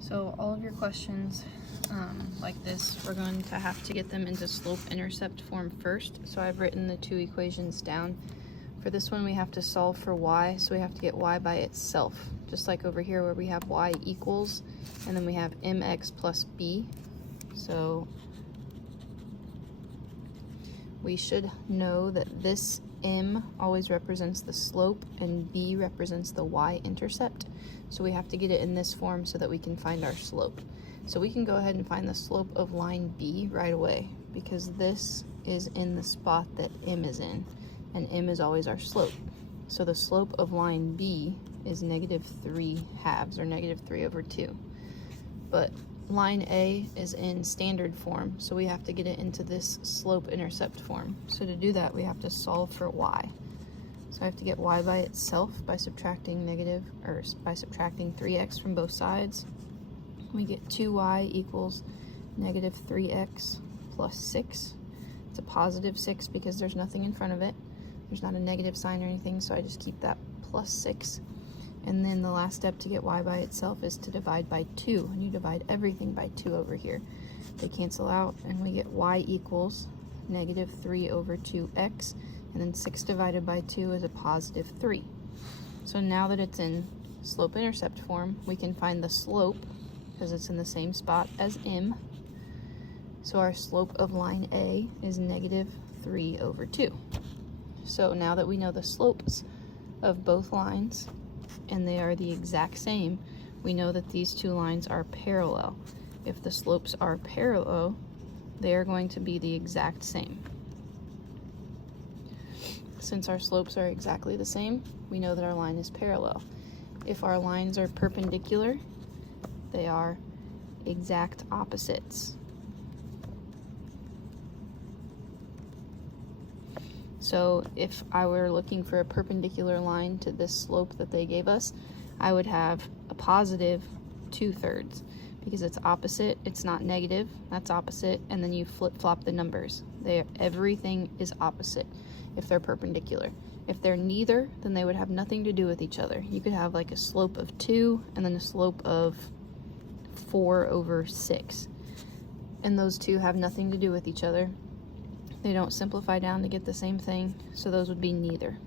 So all of your questions like this, we're going to have to get them into slope-intercept form first. So I've written the two equations down. For this one, we have to solve for y, so we have to get y by itself. Just like over here where we have y equals, and then we have mx plus b. So we should know that this m always represents the slope and b represents the y-intercept. So we have to get it in this form so that we can find our slope. So we can go ahead and find the slope of line B right away because this is in the spot that m is in, and m is always our slope. So the slope of line B is -3/2, or -3/2. But line A is in standard form, so we have to get it into this slope-intercept form. So to do that, we have to solve for y. So I have to get y by itself by subtracting 3x from both sides. We get 2y equals -3x plus 6. It's a +6 because there's nothing in front of it. There's not a negative sign or anything, so I just keep that +6. And then the last step to get y by itself is to divide by 2, and you divide everything by 2 over here. They cancel out, and we get y equals -3/2x, and then 6 divided by 2 is a +3. So now that it's in slope-intercept form, we can find the slope, because it's in the same spot as m. So our slope of line A is -3/2. So now that we know the slopes of both lines, and they are the exact same, we know that these two lines are parallel. If the slopes are parallel, they are going to be the exact same. Since our slopes are exactly the same, we know that our line is parallel. If our lines are perpendicular, they are exact opposites. So if I were looking for a perpendicular line to this slope that they gave us, I would have a +2/3 because it's opposite, it's not negative, that's opposite, and then you flip-flop the numbers. Everything is opposite if they're perpendicular. If they're neither, then they would have nothing to do with each other. You could have like a slope of 2 and then a slope of 4/6, and those two have nothing to do with each other. They don't simplify down to get the same thing, so those would be neither.